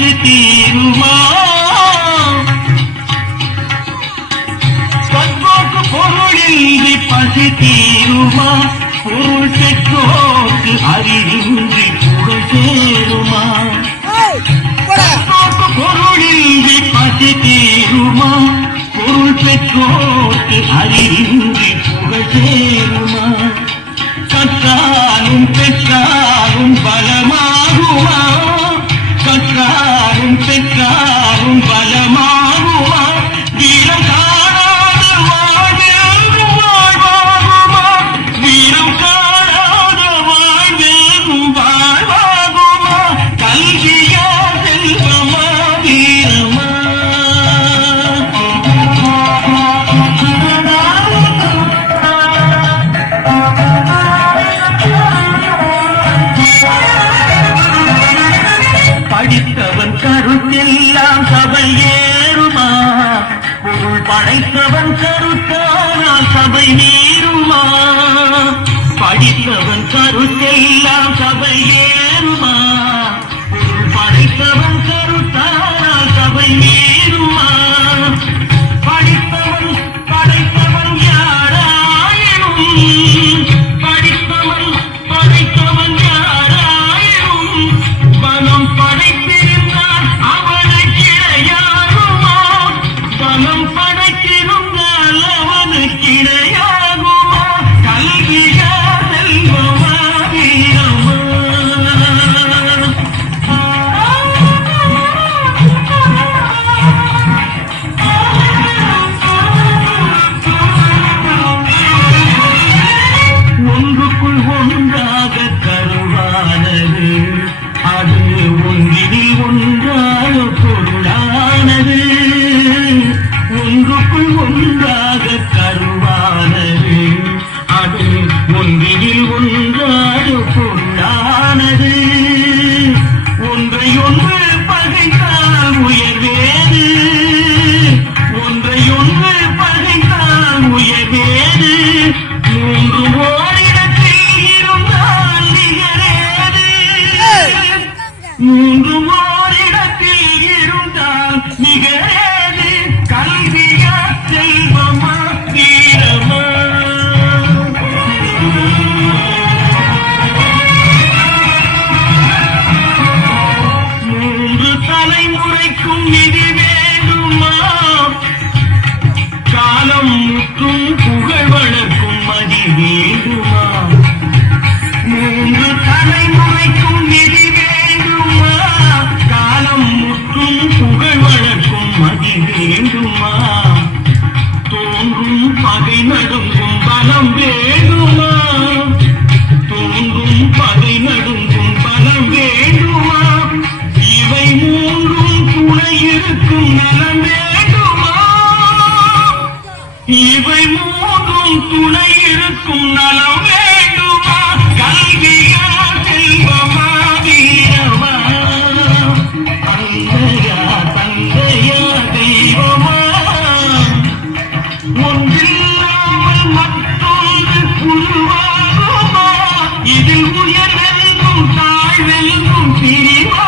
பசி தீருமா கற்போக்கு பொருளின்றி பசி தீருமா பொருள் பெற்றோர்க்கு அறிவின்றி புகழ் சேருமா கற்போக்கு பொருளின்றி பசி தீருமா பொருள் பெற்றோர்க்கு அறிவின்றி புகழ் சேருமா கற்றாலும் பெற்றாலும் பலமாகுமா கற்றாலும் பெற்றாலும் பலமாகுமா வீரம் காணாத வாழ்வெங்கும் வாழ்வாகுமா வீரம் காணாத வாழ்வெங்கும் வாழ்வாகுமா கல்வியா செல்வமா வீரமா படித்தவன் கருத்தெல்லாம் சபை ஏறுமா பொருள் படைத்தவன் கருத்தானால் சபை மீறுமா படித்தவன் கருத்தெல்லாம் சபை ஏறுமா பொருள் படைத்தவன் கருத்தானால் சபை மீறுமா படித்தவன் படைத்தவன் யாராயினும் படித்தவன் படைத்தவன் யாராயினும் பலம் படைத்திருந்தால் அவனுக்கு இடையாகுமா பலம் படைத்திருந்தால் அவனுக்கு இடையாகுமா கல்வியா செல்வமா வீரமா ஒன்றுக்குள் ஒன்றாக கருவானது அது ஒன்றினில் ஒன்றாக பொருளானது ஒன்றுக்குள் ஒன்றாக கருவானது அது ஒன்றினில் ஒன்றாக பொருளானது ஒன்றையொன்று பகைத்தால் உயர்வேது ஒன்றையொன்று பகைத்தால் உயர்வேது மூன்று ஓரிடத்தில் இருந்தால் நிகரேது மூன்று ஓரிடத்தில் இருந்தால் நிகரேது கல்வியா செல்வமா வீரமா மூன்று தலைமுறைக்கும் நிதி வேண்டுமா காலம் முற்றும் புகழ் வளர்க்கும் மதி வேண்டுமா மூன்று தலைமுறைக்கும் நிதி வேண்டுமா காலம் முற்றும் புகழ் வளர்க்கும் மதி வேண்டுமா தோன்றும் பகை நடுங்கும் பலம் வேண்டுமா தோன்றும் பகை நடுங்கும் பலம் வேண்டுமா இவை மூன்றும் துணை இருக்கும் நலம் வேண்டுமா இவை மூன்றும் துணை இருக்கும் நலம் வேண்டுமா கல்வியா செல்வமா வீரமா தந்தையா தந்தையா தெய்வமா ஒன்றில்லாமல் மற்றொன்று உருவாகுமா இதில் உயர்வெல்லும் தாழ்வெல்லும் பிரிவா